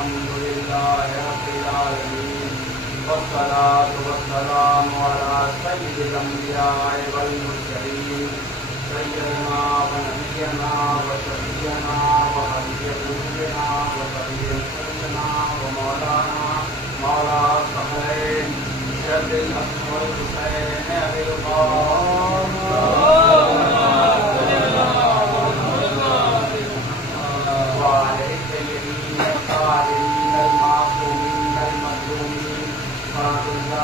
الحمد لله رب العالمين والصلاة والسلام على سيد الأنبياء والمرسلين سيدنا ونبينا وشفيعنا وحبيب قلوبنا وطبيب قلوبنا ومولانا مولا الثقلين شد الحسن والحسين أبي القاسم وعلى الطيبين الطاهرين المعصومين المظلومين صلاة الله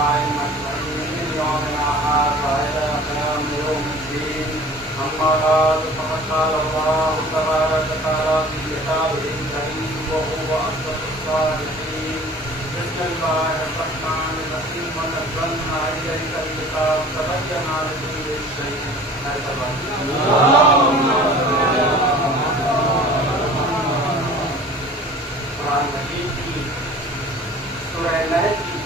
على المجمعين من يومنا هذا إلى قيام يوم الدين. أما بعد فقد قال الله تبارك وتعالى في كتابه الكريم وهو أصدق الصالحين. بسم الله الرحمن الرحيم ونزلنا إليك الكتاب تبينا لكل شيء. قرآن مجید کی سورہ نحل کی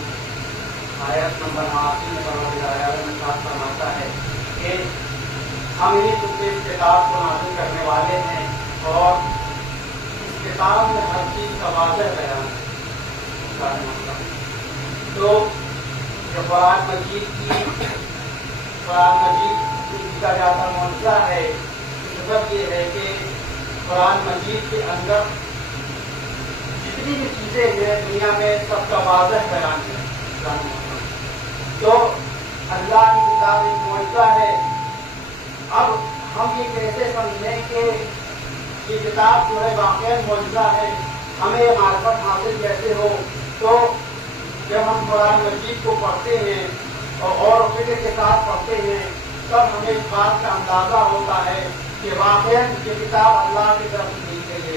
آیت نمبر 80 میں پروردگار عالم ارشاد فرماتا ہے کہ ہم ہی تم سے اس کتاب کو نازل کرنے والے ہیں اور اس کتاب میں ہر چیز کا واضح بیان ہے. تو جو قرآن مجید کا زیادہ معجزہ ہے سبب یہ ہے کہ قرآن مجید کے اندر جتنی بھی چیزیں ہیں دنیا میں سب کا واضح بیان ہے. تو اللہ کی کتاب ایک معجزہ ہے. اب ہم یہ کیسے سمجھیں کہ یہ کتاب جو ہے واقعی معجزہ ہے, ہمیں یہ معرفت حاصل کیسے ہو؟ تو جب ہم قرآن مجید کو پڑھتے ہیں اور فکر کے ساتھ پڑھتے ہیں تب ہمیں اس بات کا اندازہ ہوتا ہے کہ واقعی یہ کتاب اللہ کی طرف سے دی گئی ہے.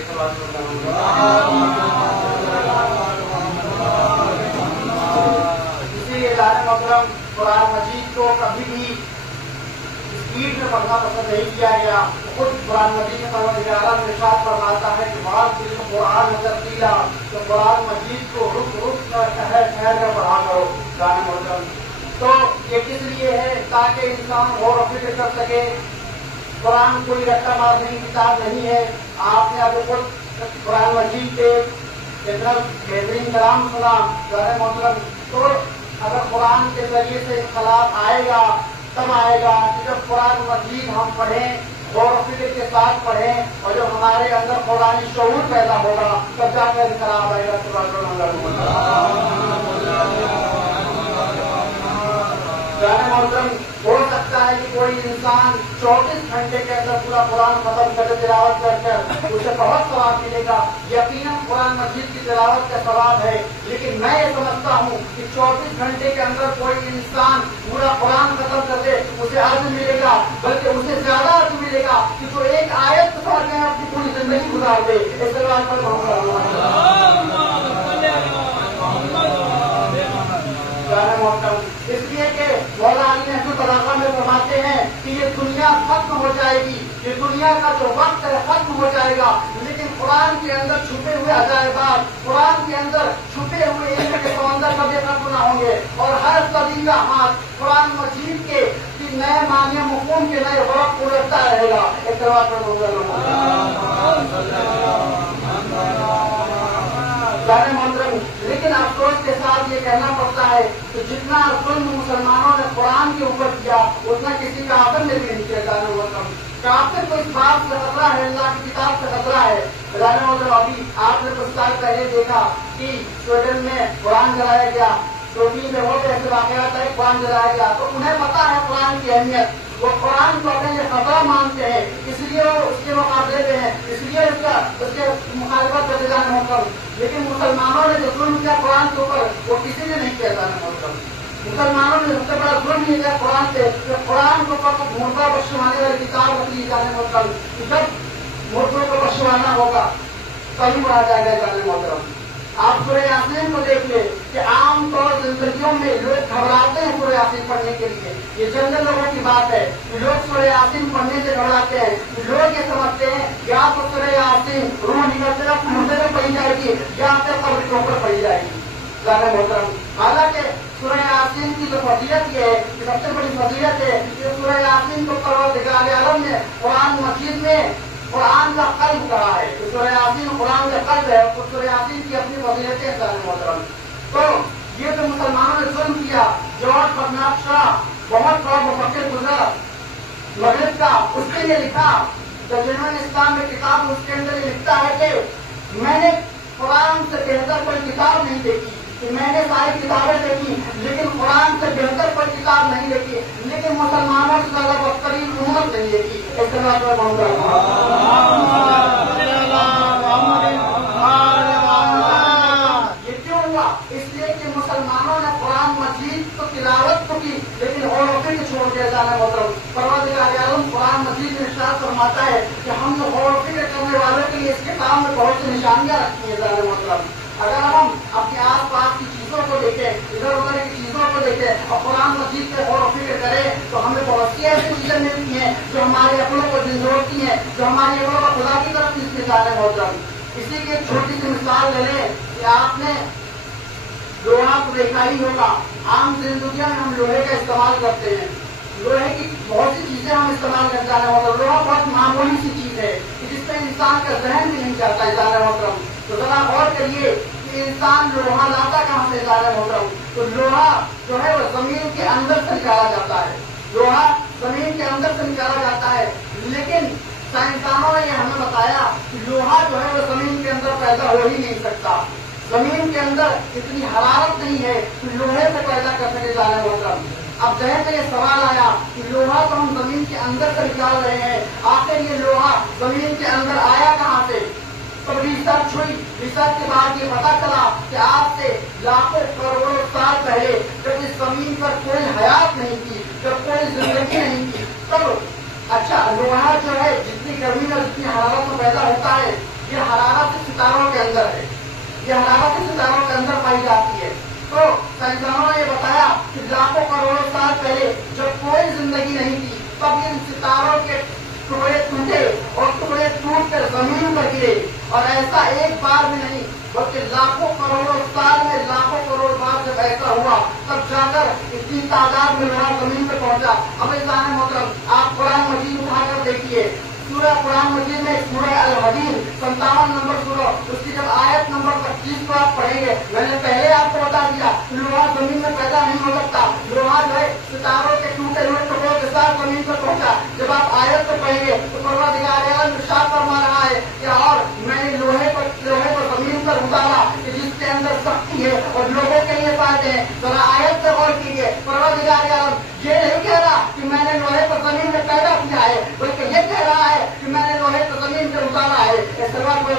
اسی لیے جانے محترم قرآن مجید کو کبھی بھی اسپیڈ میں پڑھنا پسند نہیں کیا گیا. خود قرآن مجید میں پروردگار عالم ارشاد فرماتا ہے کہ بعض قرآن ترتیلا, تو قرآن مجید کو رک کر ٹھہر کر پڑھا کرو. جانے محترم تو یہ کس لیے ہے؟ تاکہ انسان غور و فکر کر سکے. قرآن کوئی رٹا مارنے کی کتاب نہیں ہے. آپ نے ابھی خود قرآن مجید کے بہترین کلام سنا. جانے محترم تو اگر قرآن کے ذریعے سے اختلاف آئے گا تب آئے گا کہ جب قرآن مجید ہم پڑھیں, غور و فکر کے ساتھ پڑھیں اور جب ہمارے اندر قرآنی شعور پیدا ہوگا تب جا کر انقلاب آئے گا. جانے محترم ہو سکتا ہے کہ کوئی انسان 24 گھنٹے کے اندر پورا قرآن ختم کر تلاوت کر اسے بہت ثواب ملے گا. یقیناً قرآن مجید کی تلاوت کا ثواب ہے, لیکن میں یہ سمجھتا ہوں کہ 24 گھنٹے کے اندر کوئی انسان پورا قرآن ختم کر دے اسے اجر ملے گا, بلکہ اسے زیادہ اجر ملے گا کہ جو ایک آیت کو پڑھ کے اپنی پوری زندگی گزار دے. اس طرح پر محترم اس لیے کہ مولا علی نحمت اللہ میں فرماتے ہیں کہ یہ دنیا ختم ہو جائے گی, یہ دنیا کا جو وقت ہے ختم ہو جائے گا, لیکن قرآن کے اندر چھپے ہوئے عجائبات, قرآن کے اندر چھپے ہوئے علم کے سمندر کبھی ختم نہ ہوں گے. اور ہر صدی کا ہاتھ قرآن مجید کے نئے معنی مفہوم کے نئے وقت اڑتا رہے گا. جانے محترم لیکن افسوس کے ساتھ یہ کہنا پڑتا ہے کہ جتنا ظلم مسلمانوں نے قرآن کے اوپر کیا اتنا کسی کافر نے بھی نہیں کیا. جانے محترم کافر کو اس بات سے خطرہ ہے, اللہ کی کتاب سے خطرہ ہے. جانے محترم ابھی آپ نے کچھ سال پہلے دیکھا کہ سویڈن میں قرآن جلایا گیا. چوٹی میں بہت ایسے واقعات ہے قرآن جلایا گیا تو انہیں پتا ہے قرآن کی اہمیت. وہ قرآن کو اپنے یہ خطرہ مانتے ہیں, اس لیے وہ اس کے مقابلے میں ہیں, اس لیے اس کے مخالفت کرتے. جانے محترم لیکن مسلمانوں نے جو ظلم کیا قرآن کے اوپر وہ کسی نے نہیں کیا. جانے محترم مسلمانوں نے سب سے بڑا ظلم یہ کیا قرآن سے کہ قرآن کے اوپر مردہ بخشوانے والی کتاب رکھی. جانے محترم جب مردوں کو بخشوانا ہوگا تبھی پڑھا جائے گا. جانے محترم آپ سورہ یاسین کو دیکھ لیں کہ عام طور زندگیوں میں لوگ گھبراتے ہیں سورہ یاسین پڑھنے کے لیے. یہ جنرل لوگوں کی بات ہے کہ لوگ سورہ یاسین پڑھنے سے گھبراتے ہیں. لوگ یہ سمجھتے ہیں یا تو سورہ یاسین روح نکل طرف مردے میں پڑھی جائے گی یا پھر قبر کے اوپر پڑھی جائے گی. جانے محترم حالانکہ سورہ یاسین کی جو فضیلت یہ ہے کہ سب سے بڑی فضیلت ہے کہ سورہ یاسین کو پروردگار عالم نے قرآن مجید میں कुरान का कल्ब कहा है। तो सूरह यासीन कुरान का कल्ब है, तो सूरह यासीन की अपनी फजीलतें हैं सारे मोहतरम। तो ये जो मुसलमानों ने जुल्म किया, जॉर्ज बर्नार्ड शॉ बहुत बड़ा मुफक्किर गुजरा मगरिब का, उसके लिए लिखा तर्जुमान इस्लाम में किताब, उसके अंदर लिखता है कि मैंने कुरान से बेहतर कोई किताब नहीं देखी, कि मैंने सारी किताबें देखी लेकिन कुरान से बेहतर कोई किताब नहीं देखी, लेकिन मुसलमानों से ज्यादा बदतरीन उम्मत नहीं देखी। इसके बाद ये क्यों हुआ? इसलिए कि मुसलमानों ने कुरान मजीद तो तिलावत तो की, लेकिन और फिर छोड़ दिया जाना मतलब परवरदिगार आलम कुरान मजीद में इरशाद फरमाता है कि हमने गौर फिक्र करने वालों के लिए इसके काम में बहुत सी निशानियां रखी है जाने मतलब। अगर हम अपने आस पास की चीजों को देखें, इधर उधर की चीजों को देखें और कुरान मजीद पे गौर फिक्र करें तो हमें बहुत सी ऐसी चीजें मिलती हैं जो हमारे अकलों को झंझोड़ती हैं, जो हमारी अकलों को खुदा की तरफ खींचने जा रहे हैं मतलब। इसी की एक छोटी सी मिसाल ले लें कि आपने लोहा को देखा ही होगा, आम जिंदगी में हम लोहे का इस्तेमाल करते हैं, लोहे की बहुत सी चीजें हम इस्तेमाल कर जा रहे हैं मतलब। लोहा बहुत मामूली सी चीज है जिसमें इंसान का जहन भी नहीं जाता है जा रहे मतलब। तो जरा गौर करिए कि इंसान लोहा लाता कहाँ से जा रहे मतलब। तो लोहा जो है वो जमीन के अंदर से निकाला जाता है, लोहा जमीन के अंदर से निकाला जाता है, लेकिन साइंसदानों ने हमें बताया कि लोहा जो है वो जमीन के अंदर पैदा हो ही नहीं सकता। जमीन के अंदर इतनी हरारत नहीं है कि लोहे से पैदा कर सके जा रहे मतलब। अब जहन में ये सवाल आया कि लोहा तो हम जमीन के अंदर से निकाल रहे हैं, आखिर ये लोहा जमीन के अंदर आया कहाँ से? तो रिसर्च हुई, रिसर्च के बाद ये पता चला कि आज से लाखों करोड़ों साल पहले जब इस जमीन पर कोई हयात नहीं थी, जब कोई जिंदगी नहीं थी, तब अच्छा लोहा जो है जितनी गर्मी और जितनी हरारत में पैदा होता है, ये हरारत सितारों के अंदर है, ये हरारत सितारों के अंदर पाई जाती है। तो साइंसदानों ने बताया कि लाखों करोड़ों साल पहले जब कोई जिंदगी नहीं थी तब इन सितारों के टुकड़े टूटे और टुकड़े टूट कर जमीन पर गिरे, और ऐसा एक बार भी नहीं बल्कि लाखों करोड़ों साल में लाखों करोड़ बार जब ऐसा हुआ तब जाकर इतनी तादाद में लोहा जमीन पर पहुंचा। अब जाने मतलब आप कुरान मजीद उठाकर देखिए, सूरह कुरान मजीद में सूरह अल हदीद 57 नंबर सूरह, उसकी जब आयत नंबर 25 को आप पढ़ेंगे, मैंने पहले आपको बता दिया लोहा जमीन में पैदा नहीं हो सकता, लोहा जो है सितारों के टूटे हुए टुकड़ों के साथ जमीन पर पहुंचा। जब आप आयत को पढ़ेंगे तो परवरदिगार आलम इरशाद फरमा रहा है कि और मैंने लोहे को जमीन पर उतारा कि जिसके अंदर शक्ति है और लोगों के लिए फायदे हैं। जरा आयत से गौर कीजिए, परवरदिगार आलम ये नहीं कह रहा कि मैंने लोहे को जमीन में पैदा किया है, बल्कि ये कह रहा है कि मैंने लोहे को जमीन से उतारा है। इस बात को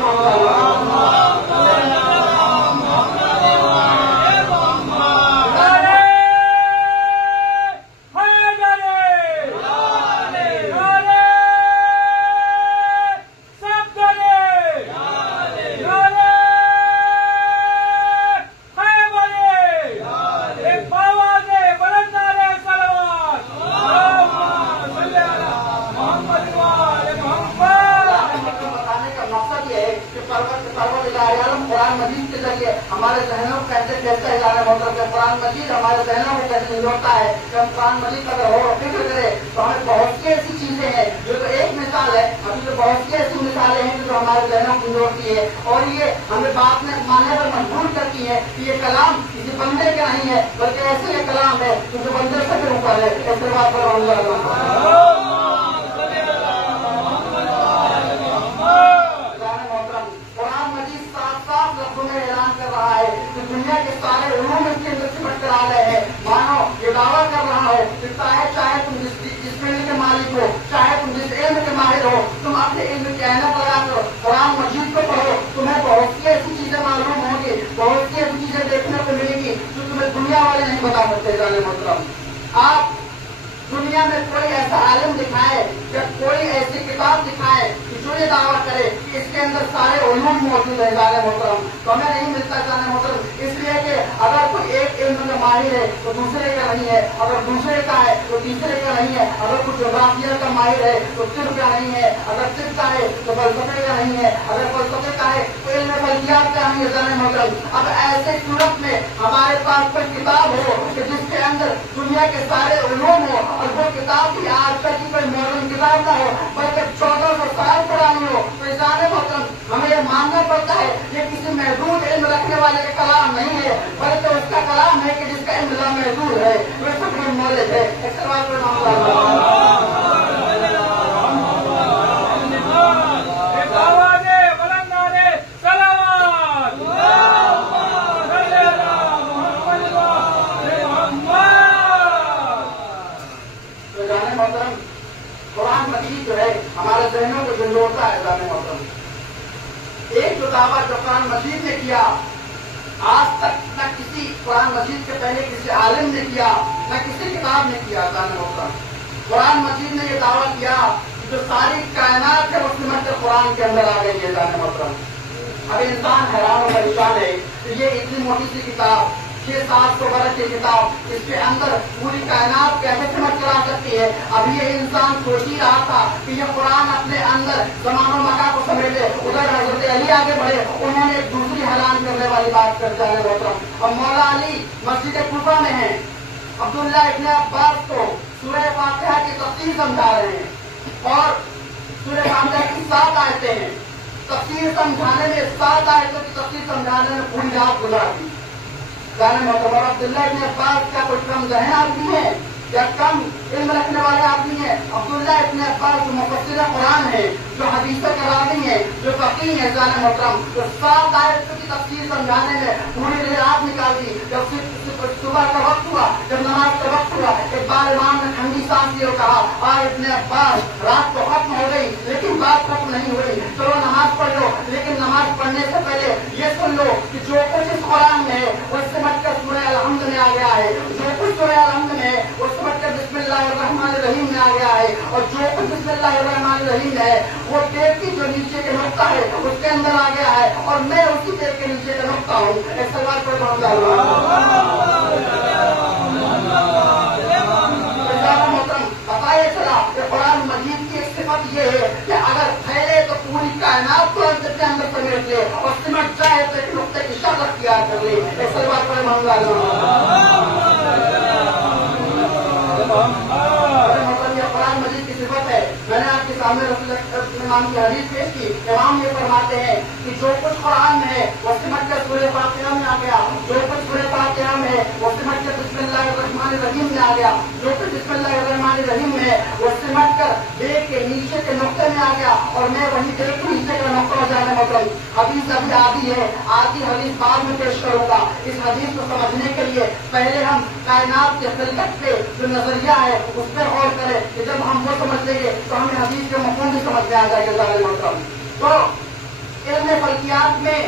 हमारे जहनों को कैसे कैसे हिलाना मतलब कुरान मजीद हमारे जहनों को कैसे निजोड़ता है। जब कुरान मजीद का अगर और फिक्र करे तो हमें बहुत सी ऐसी चीजें हैं, जो तो एक मिसाल है, अभी तो बहुत सी ऐसी मिसालें हैं जो हमारे जहनों को निजोड़ती है और ये हमें बात में मानने पर मजबूर करती है कि ये कलाम किसी बंदे का नहीं है, बल्कि ऐसे ये कलाम है जो बंदे से भी ऊपर है। ऐसे बात पर ऐलान कर रहा है कि दुनिया के सारे उलूम इसके अंदर सिमट कर आ गए हैं। मानो ये दावा कर रहा है कि चाहे तुम जिस फील्ड के मालिक हो, चाहे तुम जिस इल्म के माहिर हो, तुम अपने इल्म की ऐनक लगा करो कुरान मजीद को पढ़ो, तुम्हें बहुत सी ऐसी चीजें मालूम होंगी, बहुत सी ऐसी चीजें देखने को मिलेगी जो तुम्हें दुनिया वाले नहीं बता सकते। जाने मतलब आप दुनिया में कोई ऐसा आलिम दिखाए या कोई ऐसी किताब दिखाए कि जो ये दावा करे कि इसके अंदर सारे उलूम मौजूद है जाने मोहतरम, तो हमें नहीं मिलता जाने मोहतरम। इसलिए कि अगर कोई एक इल्म में माहिर है तो दूसरे का नहीं है, अगर दूसरे का है तो तीसरे का नहीं है, अगर कुछ जोग्राफिया का माहिर है तो सिर्फ का नहीं है, अगर सिर्फ का है तो फलसफे का नहीं है, अगर फलसफे का है तो इल्म फल्कियात का नहीं है जाने मोहतरम। अब ऐसे सूरत में हमारे पास कोई किताब हो कि जिसके अंदर दुनिया के सारे उलूम हो और वो किताब भी आज तक की कोई मॉडर्न किताब ना हो बल्कि 1400 साल पुरानी हो, तो इजान मोहतरम हमें ये मानना पड़ता है ये किसी महदूद इल्म रखने वाले का कलाम नहीं है, बल्कि उसका कलाम है कि जिसका इल्म लामहदूद है, वो सब नॉलेज है। इस सवाल पर कुरान मजीद जो है हमारे जहनों को झंझोड़ता है। जाने मोहतरम एक जो दावा जो कुरान मजीद ने किया आज तक न किसी कुरान मजीद के पहले किसी आलिम ने किया न किसी किताब ने किया। जाने मोहतरम कुरान मजीद ने ये दावा किया कि जो सारी कायनात है वो सिमट कर कुरान के अंदर आ गई है। जाने मोहतरम अब इंसान हैरान और परेशान है कि ये इतनी मोटी सी किताब 600-700 बरस की किताब इसके अंदर पूरी कायनात कैसे समझ कर आ सकती है। अभी ये इंसान सोच ही रहा था कि ये कुरान अपने अंदर ज़मानो मकान को समेटे। उधर हजरत अली आगे बढ़े, उन्होंने एक दूसरी हैरान करने वाली बात कर जाने मोहतरम। अब मौला अली मस्जिद कुफा में है, अब्दुल्ला इब्न अब्बास को सूरह फातिहा की तफसीर समझा रहे हैं और सूरह फातिहा की 7 आयतें हैं। तफसीर समझाने में 7 आयतों की तफसीर समझाने में पूरी रात गुजार दी। जाने मोहतरम अब्दुल्ला इब्न अब्बास क्या कोई कम ज़हन आदमी है या कम इल्म रखने वाले आदमी है? अब्दुल्ला इब्न अब्बास जो मुफस्सिर कुरान है, जो हदीस के रावी है, जो फकीह है, जाने मोहतरम तो 7 आयतों की तफसीर समझाने में पूरी रात निकाल दी। जब सुबह का वक्त हुआ, जब नमाज का वक्त हुआ, एक बार इमाम ने ठंडी सांस लिए कहा इब्न अब्बास रात तो खत्म हो गई लेकिन बात खत्म नहीं हुई, चलो नमाज पढ़ लो। लेकिन नमाज पढ़ने से पहले ये सुन लो कि जो कुछ इस कुरान में है वो समझकर सूरह अल-हम्द में आ गया है, जो कुछ सूरह अल-हम्द में है वो समझकर बिस्मिल्लाहिर्रहमानिर्रहीम में आ गया है, और जो कुछ बिस्मिल्लाहिर्रहमानिर्रहीम में है वो पेड़ की जो नीचे के नुक्ता है उसके अंदर आ गया है और मैं उसी पेड़ के नीचे का नुक्ता हूँ। एक सवाल पर पता ये चला कि कुरान मजीद की एक सिफत ये है कि अगर फैले तो पूरी कायनात को अपने अंदर समेट ले और सिमट जाए तो एक नुक्ते की शक्ल अख्तियार कर ले। एक सवाल पर कुरान मजीद की सिफत है। मैंने आपके सामने इमाम की हदीस पेश की। इमाम ये फरमाते हैं कि जो कुछ कुरान में है वो सिमट कर सूरह फातिहा में आ गया, जो कुछ सूरह फातिहा में है वो सिमट कर बिस्मिल्लाहिर्रहमानिर्रहीम में आ गया, जो कुछ बिस्मिल्लाहिर्रहमानिर्रहीम में है वो सिमट कर बेग के नीचे के नुक्ते में आ गया और मैं वही बेग के नीचे का नुक्ता हो जाने मतलब हदीस अभी आदि है, आदि हदीस बाद में पेश करूंगा। इस हदीस को समझने के लिए पहले हम कायनात के खिलकत पे जो नजरिया है उस पर गौर करें कि जब हम वो समझ लेंगे तो हमें हदीस के मफहूम भी समझ में आ जाएगा। तो इल्म फल्कियात में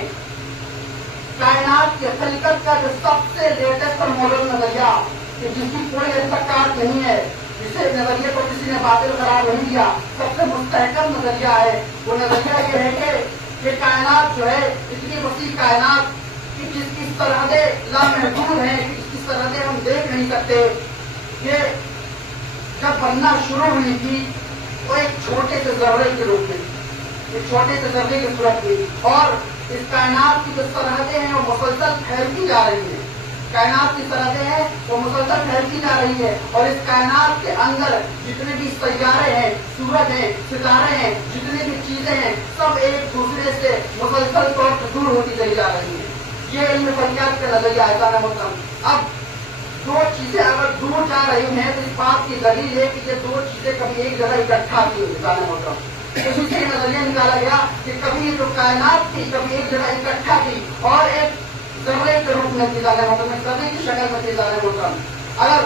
कायनात के खिलकत का जो सबसे लेटेस्ट और मॉडर्न नजरिया जिसकी कोई इंतकात नहीं है, जिसे नजरिए को किसी ने बातिल करार नहीं दिया, सबसे मुस्तहकम नजरिया है, वो नजरिया ये है कि कायनात जो है इतनी वसी कायनात कि जिसकी सरहदें लामहदूद हैं, जिसकी सरहदें हम देख नहीं सकते। ये जब बनना शुरू हुई थी तो एक छोटे से जर्रे के रूप में, एक छोटे से जर्रे की सूरत में, और इस कायनात की जो सरहदें हैं वो मुसलसल फैलती जा रही है। कायनात की सरहदें हैं वो मुसलसल फैलती जा रही है और इस कायनात के अंदर जितने भी सैयारे हैं, सूरज हैं, सितारे हैं, जितनी भी चीजें हैं सब एक दूसरे से मुसलसल तौर पर दूर होती चली जा रही है। ये इल्म फल्कियात का नजरिया है। मतलब अब दो चीजें अगर दूर जा रही हैं तो इस बात की दलील है कि ये दो चीजें कभी एक जगह इकट्ठा की हुई। इसी से नजरिया निकाला गया कि कभी जो कायनात थी कभी एक जगह इकट्ठा की और एक जर्रे के रूप में की जाने मतलब जर्रे की शक्ल में की जाने मतलब। अगर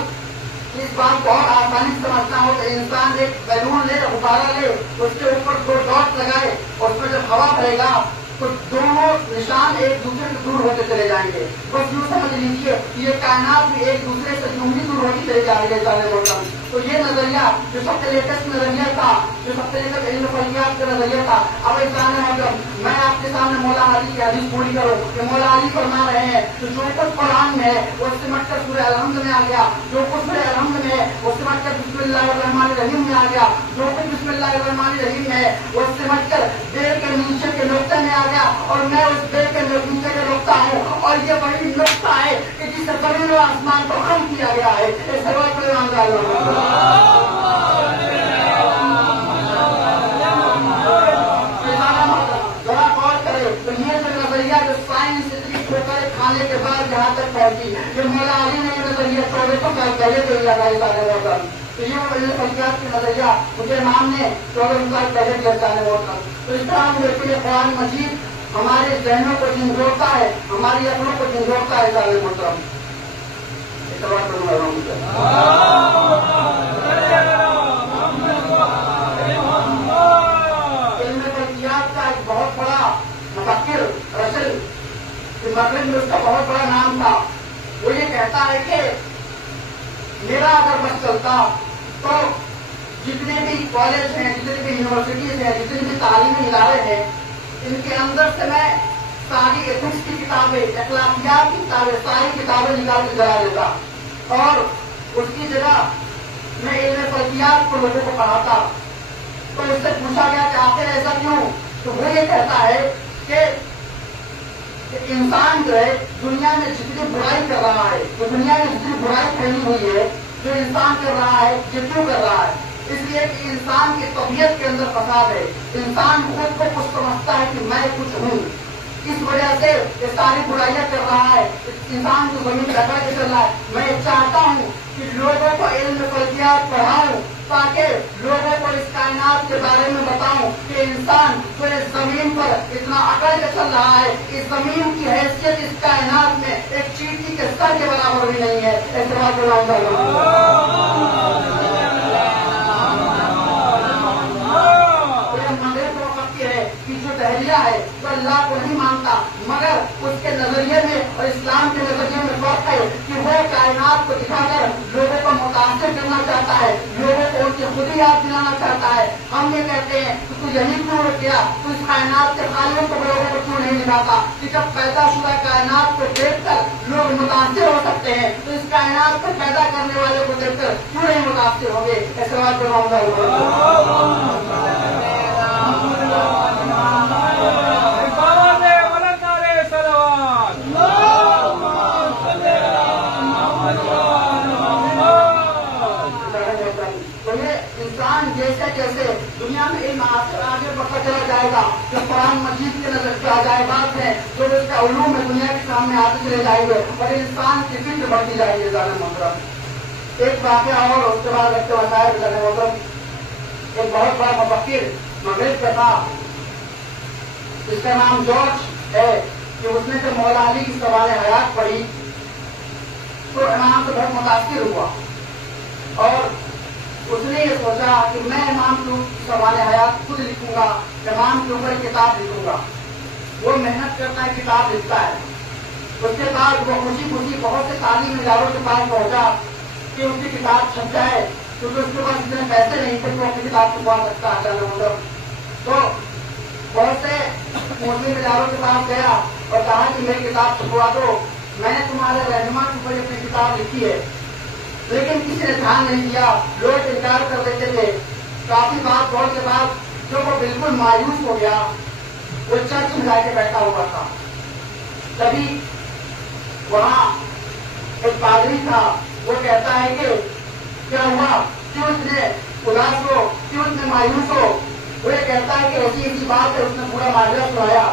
इस बात को और आसानी से समझना हो तो इंसान एक बैलून ले, गुब्बारा ले, उसके ऊपर 2 डॉट लगाए और उसमें जब हवा भरेगा तो दोनों निशान एक दूसरे से दूर होते चले जाएंगे। बस यूँ समझ लीजिए ये कायनात भी एक दूसरे से यूं ही दूर होती चली जा रही है। तो ये नजरिया जो सबसे लेटेस्ट नजरिया था, जो सबसे लेटेस्ट इल्म फल्कियात का नजरिया था, अब इंसान मैं आपके सामने मौला अली की हदीस पूरी करूँ कि मौला अली फरमा रहे हैं तो जो कुछ कुरान में है वो सिमट कर सूरह अल-हम्द में आ गया, जो कुछ सूरह अल-हम्द में है वो सिमट कर बिस्मिल्लाहिर्रहमानिर्रहीम में आ गया, जो कुछ बिस्मिल्लाहिर्रहमानिर्रहीम में है वो सिमट कर बेल के नीचे के नुक्ते में आ गया और मैं उस बेल के नीचे का नुक्ता हूँ और ये वही नुक्ता है कि जिसे जमीन और आसमान को कम किया गया है। इस सवाल पर नजरिया जो साइंस इतनी ठोकर खाने के बाद जहाँ तक पहुंची, ये मौला अली ने नजरिया 1400 साल पहले से ही लगाई जाने वाला। तो ये फलकियात की नजरिया मुझे इमाम ने 1400 साल पहले दिया जाने वाला। तो इस तरह देखते हैं कुरान मजीद हमारे जहनों को झंझोड़ता है, हमारी अकलों को झंझोड़ता है। जाने मोहतरम का एक बहुत बड़ा मुफक्किर रसल मगरिब में उसका बहुत बड़ा नाम था। वो ये कहता है कि मेरा अगर बस चलता तो जितने भी कॉलेज हैं, जितने भी यूनिवर्सिटीज हैं, जितने भी तालीमी इदारे हैं, इनके अंदर से मैं सारी एथिक्स की किताबें, अखलाकियात की किताबें, सारी किताबें निकाल के जला देता और उसकी जगह मैं इल्म फल्कियात को लोगों को पढ़ाता। तो इससे पूछा गया कि आखिर ऐसा क्यों? तो वो ये कहता है कि इंसान जो है दुनिया में जितनी बुराई कर रहा है, तो दुनिया में जितनी बुराई फैली हुई है, जो इंसान कर रहा है, ये क्यों कर रहा है? इसलिए कि इंसान की तबीयत के अंदर फसाद है। इंसान खुद को कुछ समझता है कि मैं कुछ हूँ, इस वजह से ये सारी बुराइयां कर रहा है। इंसान को जमीन पकड़ के चल रहा है। मैं चाहता हूँ कि लोगों को इल्म फल्कियात पढ़ाऊं ताकि लोगों को इस कायनात के बारे में बताऊं कि इंसान जो इस जमीन पर इतना अकड़ के चल रहा है, इस जमीन की हैसियत इस कायनात में एक चींटी के सर के बराबर भी नहीं है। ऐसे बात कि जो दहलिया है वो अल्लाह को नहीं मानता, मगर उसके नजरिए में और इस्लाम के नजरिए में फर्क है कि वो कायनात को दिखाकर लोगों को मुतासिर करना चाहता है, लोगों को उनकी खुदी याद दिलाना चाहता है। हम ये कहते हैं कि तू यही क्यों किया, तू इस कायनात के खालियों को लोगों को क्यों नहीं दिखाता कि जब पैदाशुदा कायनात को देखकर लोग मुतासिर हो सकते हैं, तो इस कायनात को पैदा करने वाले को देखकर क्यों नहीं मुतासिर होंगे। ऐसे बात इंसान जैसे जैसे दुनिया में इन आगे बढ़ता चला जाएगा, जो कुरान मजीद के नजर के अजायबात हैं, जो उसके उलूम में दुनिया के सामने आते चले जाएंगे और इंसान की फिक्र बढ़ती जाएगी। जाने मोहतरम एक वाक़या और उसके बाद रखते बताया जाने मोहतरम, एक बहुत बड़ा मुफक्किर मगरिब का था, जिसका नाम जॉर्ज है, कि उसने जब मौला अली की सवाल हयात पढ़ी तो इमाम से बहुत मुतासिर हुआ और उसने ये सोचा कि मैं इमाम के सवाल हयात खुद लिखूंगा, इमाम के ऊपर किताब लिखूंगा। वो मेहनत करता है, किताब लिखता है। उसके बाद वो खुशी खुशी बहुत से तालीम इदारों के पास पहुंचा कि उसकी किताब छप जाए, क्योंकि उसके पास इतने पैसे नहीं थे कि वो अपनी किताब छपवा सकता है। तो बहुत से मुस्लिम इदारों के पास गया और कहा कि मेरी किताब छपवा दो, मैंने तुम्हारे रहनुमा के ऊपर अपनी किताब लिखी है। लेकिन किसी ने ध्यान नहीं दिया, लोग इनकार कर देते थे। काफी बात बहुत के बाद जब वो बिल्कुल मायूस हो गया, वो चर्च में जाके बैठा हुआ था। तभी वहाँ एक पादरी था, वो कहता है कि क्या हुआ, क्यों इतने उदास हो, क्यों इतने मायूस हो? वो ये कहता है कि ऐसी ऐसी बात है। उसने पूरा माजरा सुनाया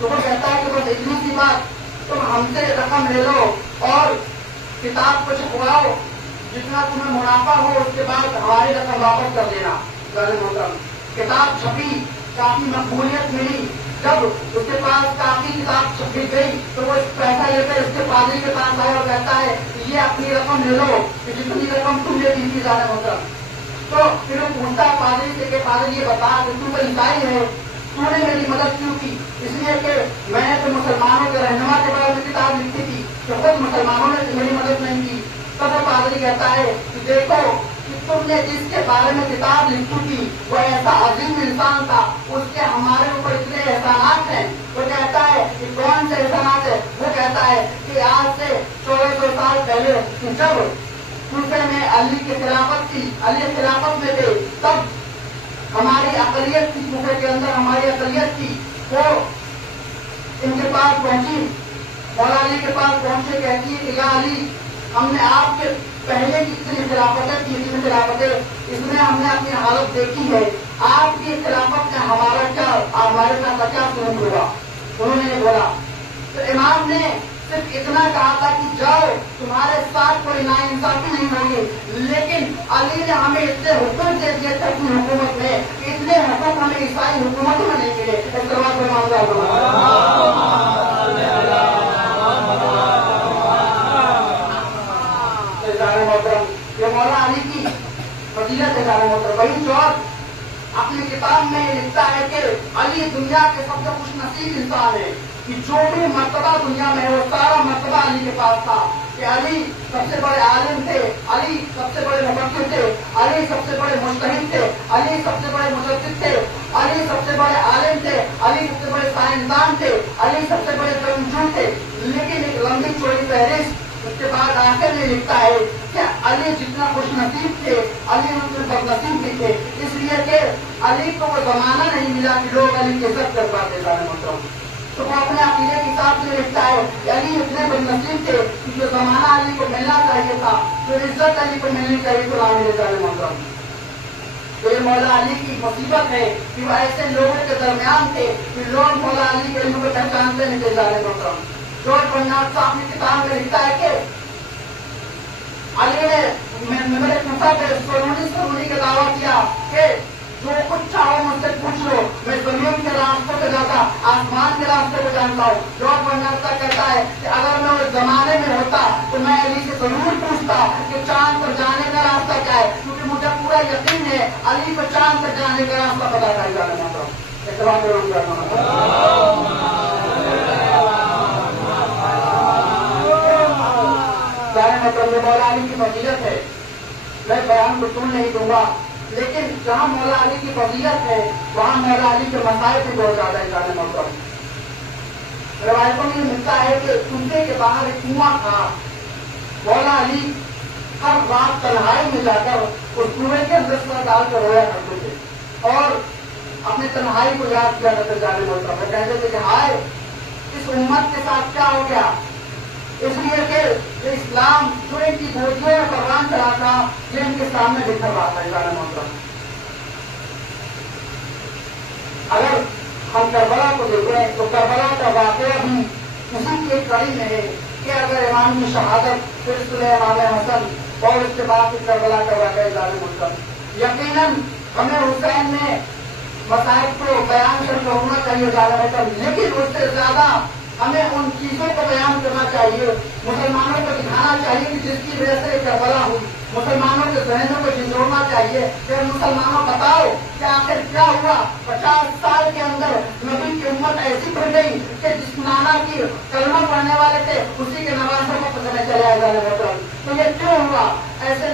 तो वो कहता है कि बस इतनी सी बात, तुम हमसे रकम ले लो और किताब को छपवाओ, जितना तुम्हें मुनाफा हो उसके बाद हमारी रकम वापस कर देना। किताब छपी, काफी मकबूलियत मिली। जब उसके पास काफी किताब छपी गई तो वो पैसा लेकर उसके पादरी के पास आया और कहता है ये अपनी रकम ले लो, जितनी रकम तुम ले दी थी जाने मतलब। तो फिर वो पूछता है पादरी से कि पादरी ये बता कि तू तो ईसाई है, तूने मेरी मदद क्यों की? इसलिए कि मैंने तो मुसलमानों के रहनुमा के बारे में किताब लिखी थी, तो खुद मुसलमानों ने मेरी मदद नहीं की। तब वो पादरी कहता है कि देखो कि तुमने जिसके बारे में किताब लिखी थी वो ऐसा अजीम इंसान था, उसके हमारे ऊपर इतने एहसानात हैं। वो कहता है कि कौन से एहसानात है? वो कहता है कि आज से 1400 साल पहले जब कूफे में अली की खिलाफत थी, अली खिलाफत में थे, तब हमारी अकलियत थी, कूफे के अंदर हमारी अकलियत थी, वो इनके पास पहुंची, मौला अली के पास पहुंचे, कहती है कि या अली, हमने आपके पहले की इतनी खिलाफतें की, इतनी खिलाफतें, इसमें हमने अपनी हालत देखी है, आपकी खिलाफत में हमारा क्या, हमारे साथ क्या सुलूक हुआ? उन्होंने बोला تو امام نے صرف اتنا کہا تھا کہ جاؤ تمہارے ساتھ کوئی ناانصافی نہیں ہوگی، لیکن علی نے ہمیں اتنے حقوق دے دیے تھے اپنی حکومت میں، اتنے حقوق ہمیں عیسائی حکومتوں میں نہیں ملے. اس طرح سے محترم یہ مولا علی کی فضیلت ہے. محترم وہی چوتھ اپنی کتاب میں یہ لکھتا ہے کہ علی دنیا کے سب سے خوش نصیب انسان ہے کہ جو بھی مرتبہ دنیا میں ہے وہ سارا مرتبہ علی کے پاس تھا. کہ علی سب سے بڑے عالم تھے، علی سب سے بڑے مفکر تھے، علی سب سے بڑے مجتہد تھے، علی سب سے بڑے مجدد تھے، علی سب سے بڑے عالم تھے، علی سب سے بڑے سائنسدان تھے، علی سب سے بڑے جنگجو تھے. لیکن ایک لمبی چوڑی فہرست اس کے بعد آخر میں لکھتا ہے کہ علی جتنا خوش نصیب تھے علی اتنے بد نصیب بھی تھے، اس لیے کہ علی کو وہ زمانہ نہیں ملا کہ لوگ علی کی عزت کر پاتے. تو وہ اپنے عقیدے کے حساب سے لکھتا ہے کہ علی اتنے بد نصیب تھے کہ جو زمانہ علی کو ملنا چاہیے تھا، جو عزت علی کو ملنی چاہیے تو نہ ملے جانے محترم. تو یہ مولا علی کی مصیبت ہے کہ وہ ایسے لوگوں کے درمیان تھے کہ لوگ مولا علی کے علم کو پہچانتے نہیں تھے جانے محترم. جارج برنارڈ صاحب اپنی کتاب میں لکھتا ہے کہ علی نے میرے کوفہ پہ سرونی کا دعویٰ کیا کہ جو کچھ چاہو مجھ سے پوچھ لو، میں زمین کے راستوں پہ جاتا، آسمان کے راستے پہ جانتا ہوں. جارج برنارڈ صاحب کہتا ہے کہ اگر میں اس زمانے میں ہوتا تو میں علی سے ضرور پوچھتا کہ چاند پر جانے کا راستہ کیا ہے، کیونکہ مجھے پورا یقین ہے علی کو چاند پر جانے کا راستہ پتا چل جانا ہوتا. مطلب یہ مولا علی کی فضیلت ہے. میں بیان کو سن نہیں دوں گا، لیکن جہاں مولا علی کی فضیلت ہے وہاں مولا علی کے مسائل بھی بہت زیادہ انسان محترم. روایتوں میں ملتا ہے کہ کنبے کے باہر ایک کنواں تھا. مولا علی ہر رات تنہائی میں جا کر اس کنویں کے اندر سر ڈال کر رویا کرتے تھے اور اپنی تنہائی کو یاد کیا کرتے جانے محترم. وہ کہتے تھے کہ ہائے اس امت کے ساتھ کیا ہو گیا، اس لیے کہ یہ اسلام جو ان کی گولیوں میں پروان چلا تھا یہ ان کے سامنے بکھر رہا تھا. جانے محترم اگر ہم کربلا کو دیکھیں تو کربلا کا واقعہ بھی اسی کی ایک کڑی میں ہے کہ اگر امام کی شہادت پھر سلح امام حسن اور اس کے بعد پھر کربلا کا واقعہ جانے محترم. یقیناً ہمیں حسین نے مسائل کو بیان کر کے ہونا چاہیے جانے محترم، لیکن اس سے زیادہ ہمیں ان چیزوں کو بیان کرنا چاہیے، مسلمانوں کو دکھانا چاہیے کہ جس کی وجہ سے کربلا ہوئی، مسلمانوں کے ذہنوں کو جھنجھوڑنا چاہیے کہ مسلمانوں بتاؤ کہ آخر کیا ہوا. 50 سال کے اندر نبی کی امت ایسی بڑھ گئی کہ جس نانا کی کلمہ پڑھنے والے تھے اسی کے نوازوں کو پسند چلے آئے جانے محترم. تو یہ کیوں ہوا؟ ایسے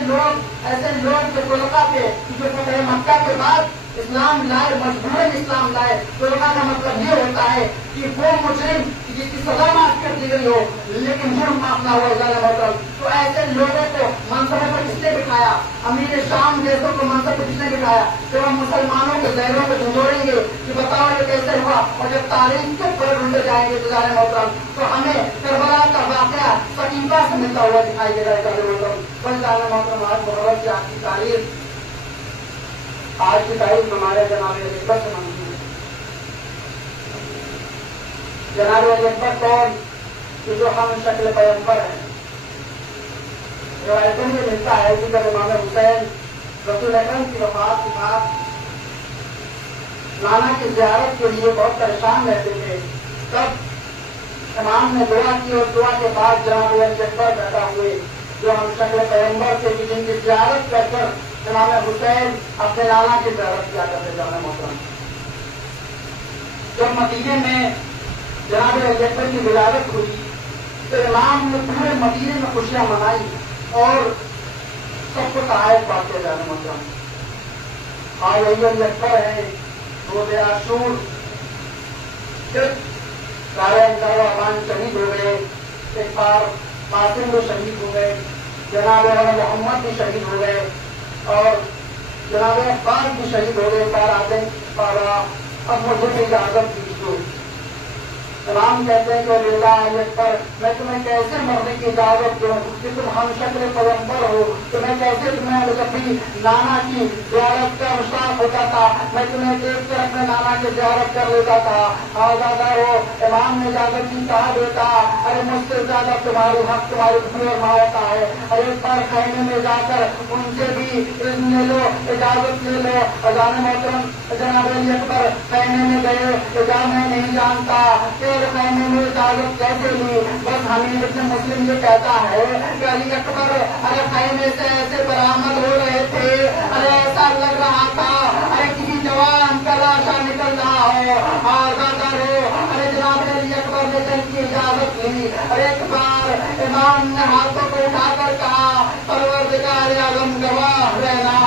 لوگ جو خلقہ تھے جو فتح مکہ کے بعد اسلام لائے، مجبوراً اسلام لائے. خلقہ کا مطلب یہ ہوتا ہے کہ وہ مجرم جس کی سزا معاف کر دی گئی ہو لیکن جرم معاف نہ ہوا جانے محترم. تو ایسے لوگوں کو منصب پر کس نے بٹھایا؟ امیر شام جیسوں کو منصب پر کس نے بٹھایا؟ جب ہم مسلمانوں کے ذہنوں کو جھنجھوڑیں گے کہ بتاؤ یہ کیسے ہوا، اور جب تاریخ کے پر ڈھونڈے جائیں گے تو جانے محترم تو ہمیں کربلا کا واقعہ سکینہ سے ملتا ہوا دکھائی دے رہا ہے جانے محترم. بس جانے محترم آج محرم کی آج کی تاریخ ہمارے جناب اکبر سے منظور ہے. جناب اکبر کون؟ کہ جو ہم شکل پیغمبر ہیں. روایتوں میں ملتا ہے کہ جب امام حسین رسول اکرم کی وفات کے بعد نانا کی زیارت کے لیے بہت پریشان رہتے تھے، تب امام نے دعا کی اور دعا کے بعد جناب اکبر پیدا ہوئے جو ہم شکل پیغمبر سے جن کی زیارت کر کر امام حسین اپنے نانا کی زیارت کیا کرتے جانا محترم. جب مدینے میں جناب اکبر کی ولادت ہوئی تو امام نے پورے مدینے میں خوشیاں منائی اور سب کو تحائف بانٹے جانے محترم. آج اکبر ہے روز عاشور جب سارے امان شہید ہو گئے، ایک بار قاسم بھی شہید ہو گئے، جناب محمد بھی شہید ہو گئے اور جناب عباس بھی شہید ہو گئے. بار آتے بابا اب مجھے بھی اجازت دیجیے इमाम कहते हैं कि अल्लाह अकबर, मैं तुम्हें कैसे मरने की इजाजत दूं कि तुम हम शक्ल पैगंबर हो, तो मैं कैसे तुम्हें जब भी नाना की ज़ियारत का मुश्ताक होता था, मैं तुम्हें देख कर अपने नाना की ज़ियारत कर लेता था। आज़ादा हो इमाम ने इजाजत की, कहा बेटा अरे मुझसे ज्यादा तुम्हारे हक तुम्हारे खुले माँ होता है, अरे एक बार खैमे में जाकर उनसे भी इज़्न लो, इजाजत ले लो। अज़ान मोहतरम जनाब अली अकबर खैमे में गए, मैं नहीं जानता फिर खैमे में इजाजत कैसे ली। बस हमीद इब्न मुस्लिम ये कहता है कि अली अकबर अरे खैमे से ऐसे बरामद हो रहे थे, अरे ऐसा लग रहा था अरे किसी जवान का लाशा निकल रहा हो। आज़ादा हो अरे जनाब अली अकबर ने जंग की इजाजत ली। अरे एक बार इमाम ने हाथों को उठाकर कहा परवरदिगार आलम गवाह रहना,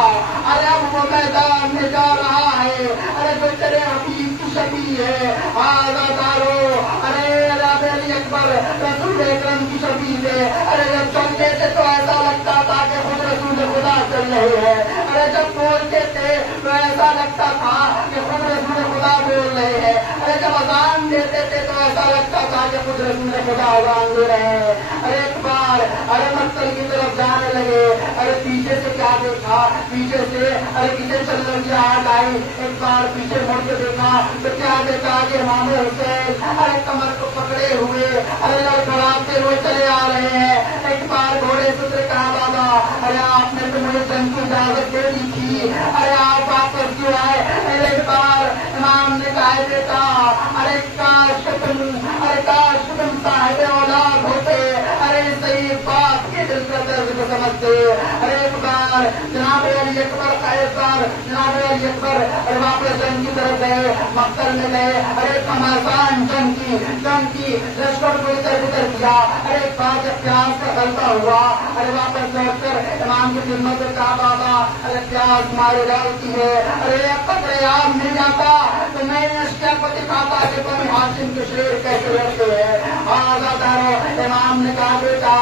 अरे अब वो मैदान में जा रहा है, अरे जो तेरे हबीब की शबी है। आज़ादारो अरे जनाब अली अकबर रसूल अकरम की शबी थे, अरे जब चलते थे तो ऐसा लगता था कि खुद रसूल खुदा चल रहे हैं, अरे जब बोलते थे तो ऐसा लगता था कि खुद रसूल खुदा बोल रहे हैं, अरे जब अजान देते थे तो ऐसा लगता था कि खुद रसूल खुदा अजान दे रहे हैं। अरे एक बार अरे मक्तल की तरफ जाने लगे, अरे पीछे से क्या देखा, पीछे से अरे किसे चलने की आग आई। एक बार पीछे मुड़ के देखा तो क्या देखा कि इमाम हुसैन अरे कमर को पकड़े हुए अरे लड़खड़ाते हुए चले आ रहे हैं। एक बार घोड़े से कहा बाबा अरे आपने तो मुझे जंग की इजाजत दे दी थी, अरे आप वापस क्यों आए। अरे एक बार इमाम ने कहा बेटा अरे काश तुम साहिब औलाद होते, अरे सही बात के दिल का दर्द को समझते। अरे एक बार जनाब अली अकबर का एक बार जनाब अली अकबर अरे वापस जंग की तरफ गए, मक्तल में गए, अरे घमासान जंग की लश्कर को इधर उधर किया। अरे एक बार जब प्याज का गलता हुआ, अरे वापस लौटकर इमाम की खिदमत में कहा बाबा अरे प्याज मारे डालती है, अरे अब तक याद नहीं जाता तो मैं क्या को दिखाता कि तुम हाशिम के शेर कैसे लड़ते हैं। आज़ादारो इमाम ने कहा बेटा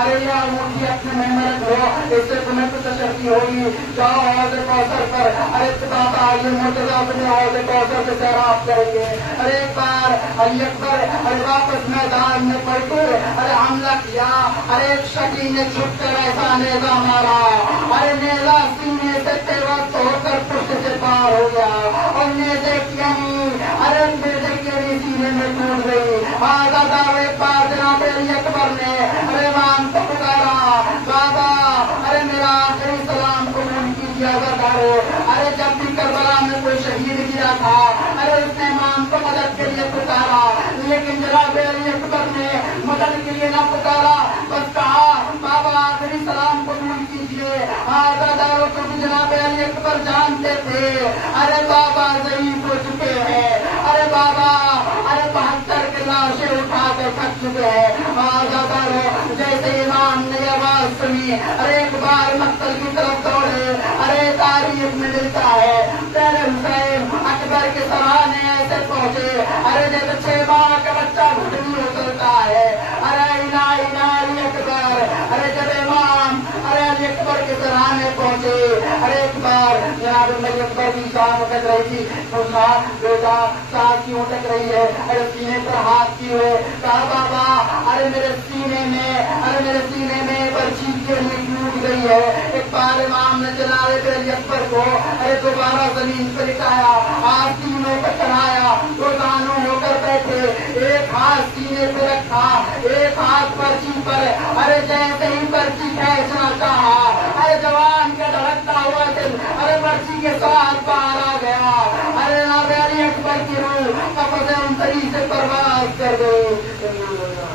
अरे यार मुझे अपने में रख लो, इससे तुम्हें कुछ तशक्की होगी, जाओ हौज़ कौसर पर, अरे बाबा ये मुर्तज़ा अपने हौज़ कौसर से सैराब करेंगे। अरे एक बार अली अकबर अरे वापस मैदान में पलटे, अरे हमला किया, अरे एक शकी ने छुप कर ऐसा नेजा मारा, अरे नेजा सीने से तेवक्त होकर पुष्ट से पार हो गया और नेजे की अरे नेजे की सीने में टूट गई। आज़ादारो एक बार जनाब अली अकबर ने अरे इमाम को पुकारा बाबा अरे मेरा आखिरी सलाम कबूल कीजिए आज़ादारो। अरे जब भी करबला में कोई शहीद गिरा था अरे उसने इमाम को मदद के लिए पुकारा, लेकिन जनाब अली अकबर ने मदद के लिए ना पुकारा, बस कहा बाबा आखिरी सलाम कबूल कीजिए। आज़ादारो क्योंकि जनाब अली अकबर जानते थे अरे बाबा ज़ईफ़ हो चुके हैं, अरे बाबा अरे 72 के लाशें उठा कर थक चुके हैं। आज़ादारो जैसे इमाम ने आवाज सुनी अरे एक बार मक्तल की तरफ दौड़े। अरे तारीख में मिलता है तेरे हुसैन अकबर के सराहने ऐसे पहुंचे, अरे जैसे 6 माह का बच्चा घुटनी उतरता है। अरे इना अली अकबर, अरे जब इमाम अरे अली अकबर के सराहने पहुंचे, अरे एक बार जनाब अली अकबर की सांस उठक रही थी, पूछा बेटा सांस क्यों उठक रही है। अरे सीने पर हाथ किए हुए कहा बाबा अरे मेरे सीने में बर्छी की हड्डी टूट गई है। एक बार इमाम ने जनाब अली अकबर को अरे दोबारा जमीन पर लिटाया, हाथ सीनों पर चढ़ाया, दो दानों होकर बैठे, एक हाथ सीने पर रखा, एक हाथ पर्ची पर, अरे जैसे ही पर्ची